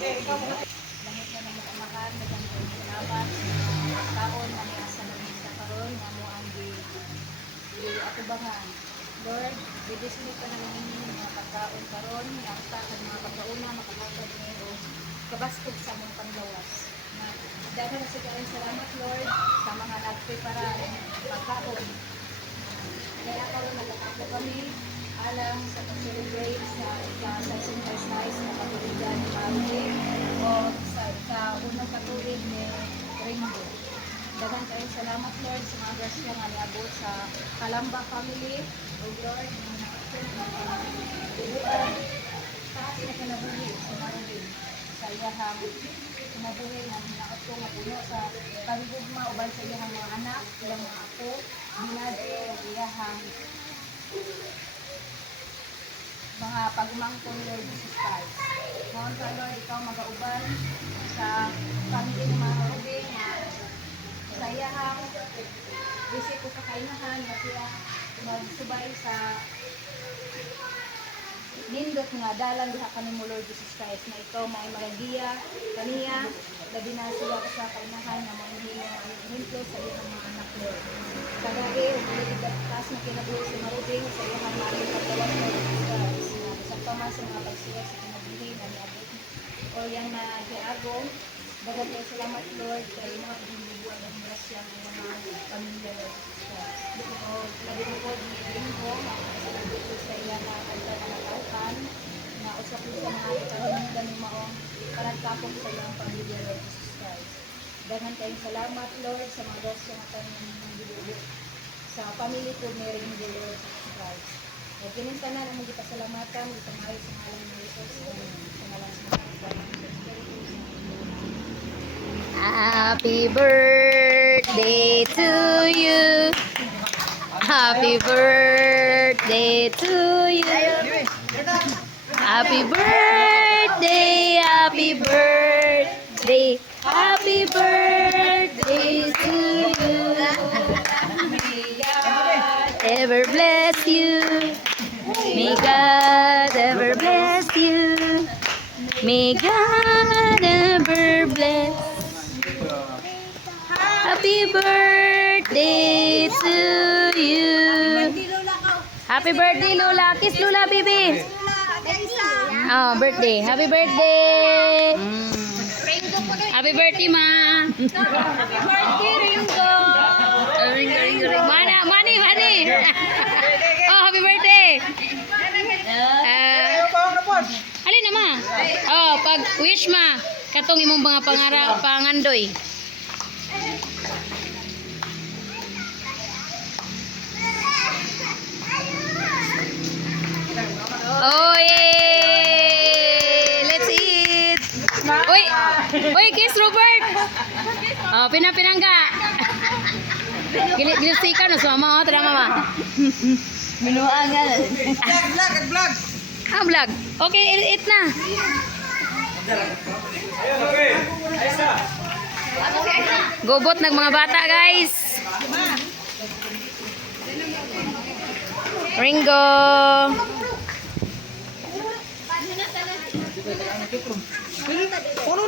Langit na ng makamahan, dagang salamat sa taon na niasa namin sa karon nga mo ang atubangan. Lord, bidisli ka namin mga pagkaon karon, nga usa sa mga pagkauna makahatag ni o kabastog sa mga panglawas. Daghan sa karon salamat Lord sa mga nagprepara ng pagkaon. Kaya karon nagkakapo kami alang sa pag-celebrate sa exercise na katuligan ni Mami o sa unang katulig ni Ringo. Dagan kayong salamat Lord sa mga grasya nga niabot sa Kalamba family. O Lord, taas na kinabuhi sa Marvin sa iyahang kinabuhi na hinaot ko nga puno sa pagigugma uban sa iyahang mga anak, ilang mga apo, binado, iyahang mga pagumangkon Lord Jesus Christ. Ngayon ka Lord, ikaw mag-auban sa pamilya ng mga Rubing na sa iyahang visit ko sa kainahan na siya magsubay sa nindot nga dalan diha kanimo Lord Jesus Christ na ikaw may malagiya kaniya labi na sila sa kainahan na mga hintlo sa iyang mga anak Lord. Kagabi, ulit taas na kinabuhi sa Marubing sa iyang maling pagkawan Lord Jesus Christ. Isang pa man sa mga pagsiyak sa kinabuhi na niabot o yan na hiagong. Dagat kayo salamat Lord kay mga binubuan ng grasya ng mga pamilya Lord Jesus Christ. O labi mo po ni Ringo, makakasalabot ko sa iya na kanta na usap ko sa mga kahiningan ng maong panagkapong sa iyang pamilya Lord Jesus Christ. Dagan kayong salamat Lord sa mga grasya ng kanyang binubuan sa pamilya ko ni Ringo Lord Jesus Christ. At kininta na naman kita salamatan, kita maayo sa ngalan ng Jesus, sa ngalan sa Happy birthday to you. Happy birthday to you. Happy birthday, happy birthday, happy birthday to you. May God ever bless you. May God ever bless you. May God ever bless. Happy birthday to you. Happy birthday, Lola. Kiss Lola, baby. Oh, birthday. Happy birthday. Happy birthday, ma. Happy birthday, Ringo. Ringo. Mani. Oh, happy birthday. Alin na, ma? Oh, pag wish, ma. Katong imong mga pangandoy. Oh, yay! Let's eat! Uy, kiss Robert! Oh, pinangga! Gilisik ka no, sumama ko, tira mama. Minuangan. Vlog! Ah, vlog. Okay, eat na. Gobot ng mga bata, guys. Ringo. Puno.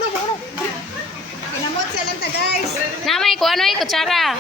Kinamot sa lanta guys. Namay ko ano kutsara.